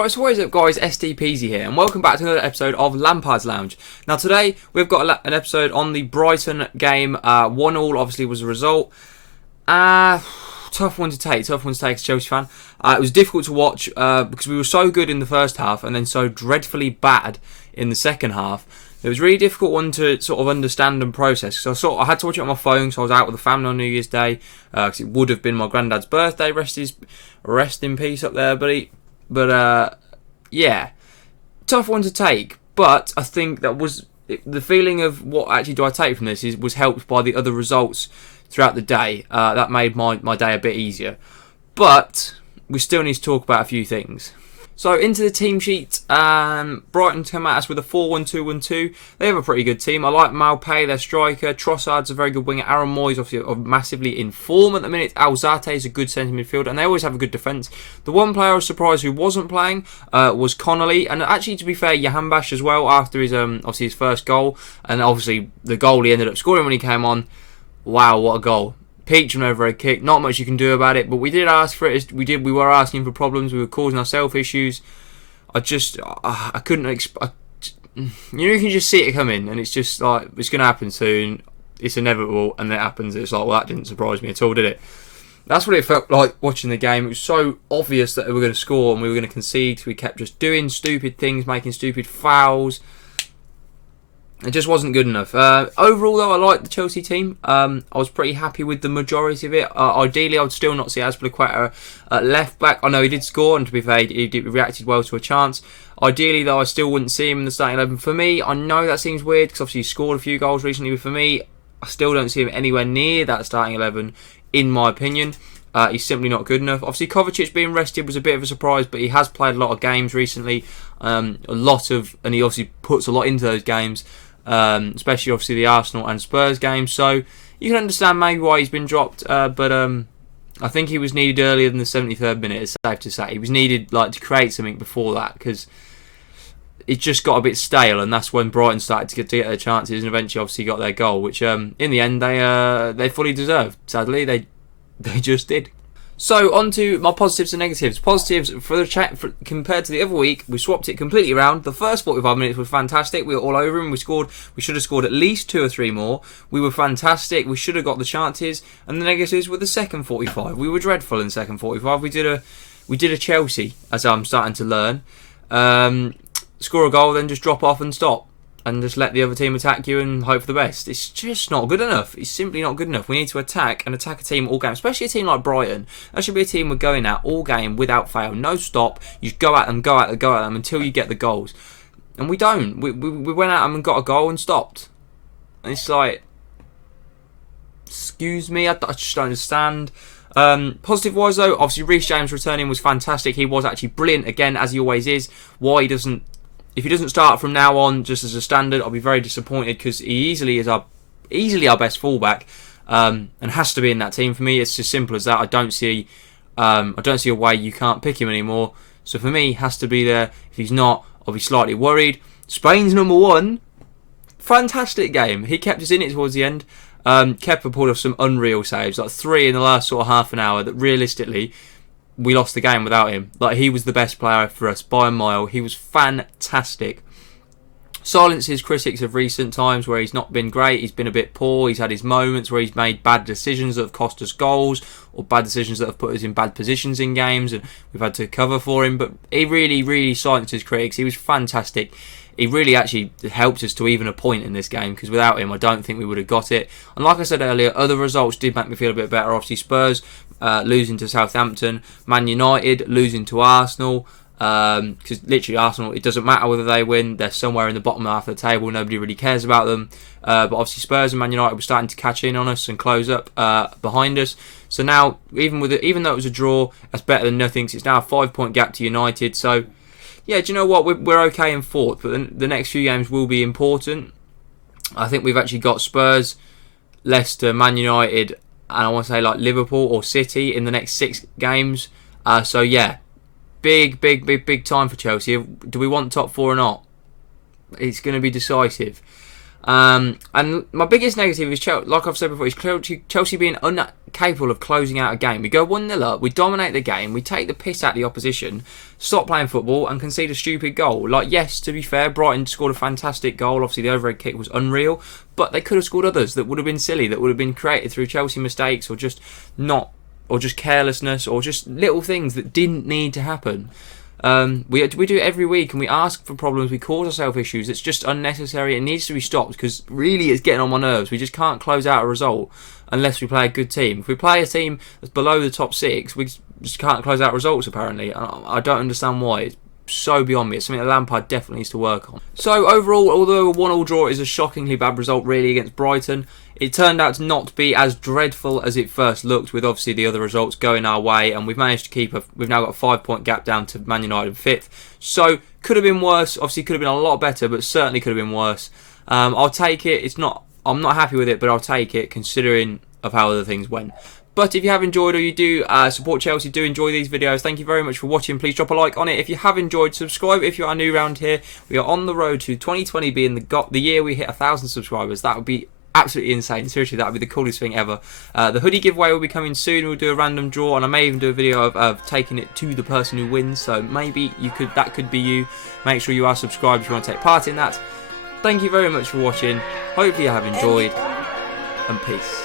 Right, so what is up guys, SDPeasy here, and welcome back to another episode of Lampard's Lounge. Now today, we've got an episode on the Brighton game. 1-1 obviously was the result. Tough one to take as a Chelsea fan. It was difficult to watch because we were so good in the first half and then so dreadfully bad in the second half. It was a really difficult one to sort of understand and process. So I had to watch it on my phone, so I was out with the family on New Year's Day because it would have been my granddad's birthday. Rest in peace up there, buddy. But yeah, tough one to take. But I think that was the feeling of what actually do I take from this was helped by the other results throughout the day. That made my day a bit easier. But we still need to talk about a few things. So into the team sheet, Brighton come at us with a 4-1-2-1-2. They have a pretty good team. I like Maupay, their striker. Trossard's a very good winger. Aaron Moyes obviously massively in form at the minute. Alzate is a good centre midfielder, and they always have a good defence. The one player I was surprised who wasn't playing was Connolly, and actually to be fair, Jahanbash as well after his obviously his first goal, and obviously the goal he ended up scoring when he came on. Wow, what a goal! Peach and over a kick. Not much you can do about it, but we did ask for it. We were asking for problems. We were causing ourselves issues. I couldn't. You can just see it coming, and it's just like it's going to happen soon. It's inevitable, and then it happens. It's like, well, that didn't surprise me at all, did it? That's what it felt like watching the game. It was so obvious that we were going to score and we were going to concede. We kept just doing stupid things, making stupid fouls. It just wasn't good enough. Overall, though, I liked the Chelsea team. I was pretty happy with the majority of it. Ideally, I would still not see Azpilicueta at left back. I know he did score, and to be fair, he reacted well to a chance. Ideally, though, I still wouldn't see him in the starting 11. For me, I know that seems weird because obviously he scored a few goals recently, but for me, I still don't see him anywhere near that starting 11, in my opinion. He's simply not good enough. Obviously, Kovacic being rested was a bit of a surprise, but he has played a lot of games recently. And he obviously puts a lot into those games. Especially obviously the Arsenal and Spurs game, so you can understand maybe why he's been dropped, but I think he was needed earlier than the 73rd minute. It's safe to say he was needed to create something before that, because it just got a bit stale, and that's when Brighton started to get their chances and eventually obviously got their goal, which in the end they fully deserved. Sadly, they just did. So on to my positives and negatives. Positives for the chat compared to the other week, we swapped it completely around. The first 45 minutes was fantastic. We were all over him. We should have scored at least 2 or 3 more. We were fantastic. We should have got the chances. And the negatives were the second 45. We were dreadful in the second 45. We did a Chelsea, as I'm starting to learn. Score a goal, then just drop off and stop. And just let the other team attack you and hope for the best. It's just not good enough. It's simply not good enough. We need to attack a team all game, especially a team like Brighton. That should be a team we're going at all game without fail. No stop. You just go at them until you get the goals. And we don't. We went at them and got a goal and stopped. And it's like, excuse me, I just don't understand. Positive wise though, obviously Reece James returning was fantastic. He was actually brilliant again, as he always is. If he doesn't start from now on, just as a standard, I'll be very disappointed because he easily is our best fullback, and has to be in that team for me. It's as simple as that. I don't see a way you can't pick him anymore. So for me, he has to be there. If he's not, I'll be slightly worried. Spain's number 1, fantastic game. He kept us in it towards the end. Kepa pulled off some unreal saves, like 3 in the last sort of half an hour. That realistically, we lost the game without him. He was the best player for us by a mile. He was fantastic. Silences critics of recent times where he's not been great. He's been a bit poor. He's had his moments where he's made bad decisions that have cost us goals, or bad decisions that have put us in bad positions in games, and we've had to cover for him. But he really, really silenced his critics. He was fantastic. He really actually helped us to even a point in this game, because without him I don't think we would have got it. And like I said earlier, other results did make me feel a bit better. Obviously Spurs losing to Southampton, Man United losing to Arsenal, because literally Arsenal, it doesn't matter whether they win, they're somewhere in the bottom half of the table, nobody really cares about them, but obviously Spurs and Man United were starting to catch in on us and close up behind us. So now, even though it was a draw, that's better than nothing, because it's now a 5-point gap to United. So yeah, do you know what? We're okay in 4th, but the next few games will be important. I think we've actually got Spurs, Leicester, Man United, and I want to say like Liverpool or City in the next 6 games. So yeah, big time for Chelsea. Do we want top 4 or not? It's going to be decisive. And my biggest negative is Chelsea, like I've said before, is Chelsea being capable of closing out a game. We go 1-0 up, we dominate the game, we take the piss out of the opposition, stop playing football and concede a stupid goal. Like, yes, to be fair, Brighton scored a fantastic goal. Obviously, the overhead kick was unreal, but they could have scored others that would have been silly, that would have been created through Chelsea mistakes or just carelessness or just little things that didn't need to happen. We do it every week and we ask for problems, we cause ourselves issues. It's just unnecessary. It needs to be stopped because really it's getting on my nerves. We just can't close out a result unless we play a good team. If we play a team that's below the top 6, we just can't close out results apparently. I don't understand why. It's so beyond me. It's something that Lampard definitely needs to work on. So overall, although a 1-1 draw is a shockingly bad result really against Brighton, it turned out to not be as dreadful as it first looked, with obviously the other results going our way, and we've managed to keep we've now got a 5-point gap down to Man United 5th. So could have been worse. Obviously could have been a lot better, but certainly could have been worse. I'll take it. I'm not happy with it, but I'll take it considering of how other things went. But if you have enjoyed or you do support Chelsea, do enjoy these videos, thank you very much for watching. Please drop a like on it. If you have enjoyed, subscribe if you are new around here. We are on the road to 2020 being the year we hit 1,000 subscribers. That would be absolutely insane. Seriously, that would be the coolest thing ever. The hoodie giveaway will be coming soon. We'll do a random draw, and I may even do a video of taking it to the person who wins. So maybe that could be you. Make sure you are subscribed if you want to take part in that. Thank you very much for watching. Hopefully you have enjoyed, and peace.